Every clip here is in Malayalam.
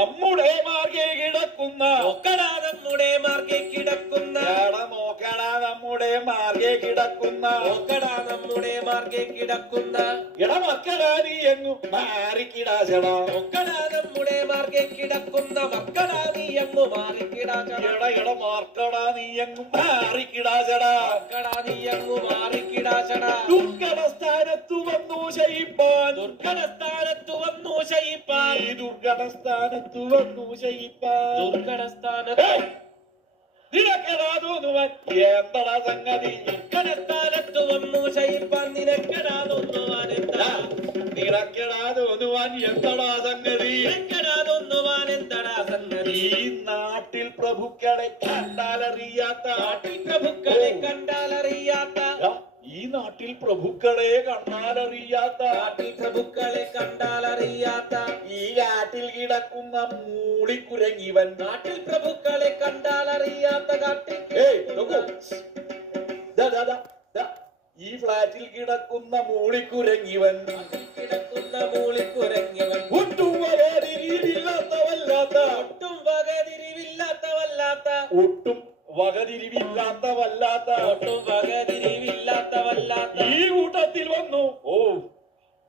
നമ്മുടെ മാർഗെ കിടക്കുന്ന നോക്കടാ നമ്മുടെ മാർഗെ കിടക്കുന്ന നോക്കടാ നമ്മുടെ മാർഗെ കിടക്കുന്ന നോക്കടാ നമ്മുടെ മാർഗെ കിടക്കുന്ന മക്കളാ നീ എങ്ങും മാറിക്കിടാശടാ നോക്കടാ നമ്മുടെ മാർഗെ കിടക്കുന്ന മക്കളാ നീ എങ്ങു മാറിക്കിടാച്ചടാ മാർക്കടാ നീ എങ്ങും മാറിക്കിടാശടാ മക്കളാ നീ എങ്ങു മാറിക്കിടാച്ചടാ ദുർഘടസ്ഥാനത്തു വന്നു ശയിപ്പാൻ ദുർഘടസ്ഥാനത്തു വന്നു ശയിപ്പാൻ ദുർഘടസ്ഥാനത്തു വന്നു ശയിപ്പാൻ ദുർഘടസ്ഥാനത്ത് നിനക്കെടാ തോന്നുവാൻ എന്തടാ സംഗതി ദുർഘടസ്ഥാനത്തു വന്നു ശയിപ്പാൻ നിനക്കെടാ തോന്നുവാൻ എന്താ നിനക്കെടാ തോന്നുവാൻ എന്തടാ സംഗതി നിനക്കെടാ തോന്നുവാൻ എന്തടാ സംഗതി ഈ നാട്ടിൽ പ്രഭുക്കളെ കണ്ടാലറിയാത്ത നാട്ടിൽ പ്രഭുക്കളെ കണ്ടാലറിയാത്ത ഈ നാട്ടിൽ പ്രഭുക്കളെ കണ്ടാലറിയാത്ത നാട്ടിൽ പ്രഭുക്കളെ കണ്ടാലറിയാത്ത ഈ കാട്ടിൽ കിടക്കുന്ന മൂളിക്കുരങ്ങിവൻ നാട്ടിൽ പ്രഭുക്കളെ കണ്ടാലറിയാത്ത കാട്ടിൽ ഈ ഫ്ലാറ്റിൽ കിടക്കുന്ന മൂളിക്കുരങ്ങിവൻ കിടക്കുന്ന മൂളിക്കുരങ്ങിവൻ ഒട്ടും വകതിരിവില്ലാത്തവല്ലാത്ത ഒട്ടും വകതിരിവില്ലാത്തവല്ലാത്ത ഒട്ടും വകതിരിവില്ലാത്തവല്ലാത്ത ഒട്ടും വകതിരിവില്ലാത്തവല്ലാത്ത ഈ കൂട്ടത്തിൽ വന്നു ഓ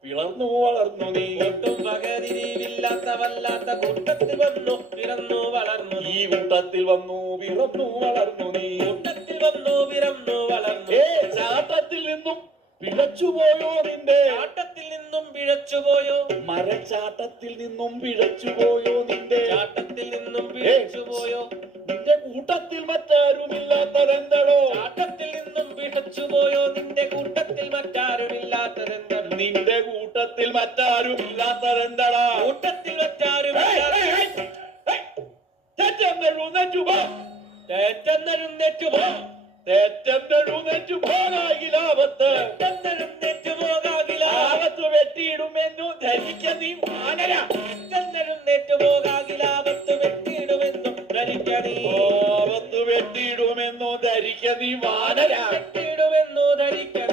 പിളർന്നു വളർന്നു നീ ഒട്ടും വകതിരിവില്ലാത്തവല്ലാത്ത കൂട്ടത്തിൽ വന്നു പിറന്നു വളർന്നു ഈ കൂട്ടത്തിൽ വന്നു പിറന്നു വളർന്നു നീ കൂട്ടത്തിൽ വന്നു പിറന്നു വളർന്നു ചാട്ടത്തിൽ നിന്നും പിഴച്ചുപോയോ നിന്റെ ചാട്ടത്തിൽ നിന്നും പിഴച്ചുപോയോ മരച്ചാട്ടത്തിൽ നിന്നും പിഴച്ചുപോയോ നിന്റെ ചാട്ടത്തിൽ നിന്നും പിഴച്ചുപോയോ നിന്റെ കൂട്ടത്തിൽ മറ്റാരുമില്ലാത്തതെന്തടോ ചാട്ടത്തിൽ നിന്നും പിഴച്ചുപോയോ നിന്റെ കൂട്ടത്തിൽ മറ്റാരുമില്ലാത്തതെന്തടോ നിന്റെ കൂട്ടത്തിൽ മറ്റാരുമില്ലാത്തതെന്തടാ കൂട്ടത്തിൽ മറ്റാരുമില്ലാത്തതെഴുന്നേറ്റുപോ ആപത്ത് വെട്ടിയിടുമെന്നു ധരിക്ക നീ വാനര എഴുന്നേറ്റുപോകാകിലാപത്ത് വെട്ടിയിടുമെന്നും ധരിക്കണീ ആപത്ത് വെട്ടിയിടുമെന്നു ധരിക്ക നീ വാനര വെട്ടിയിടുമെന്നു ധരിക്കണ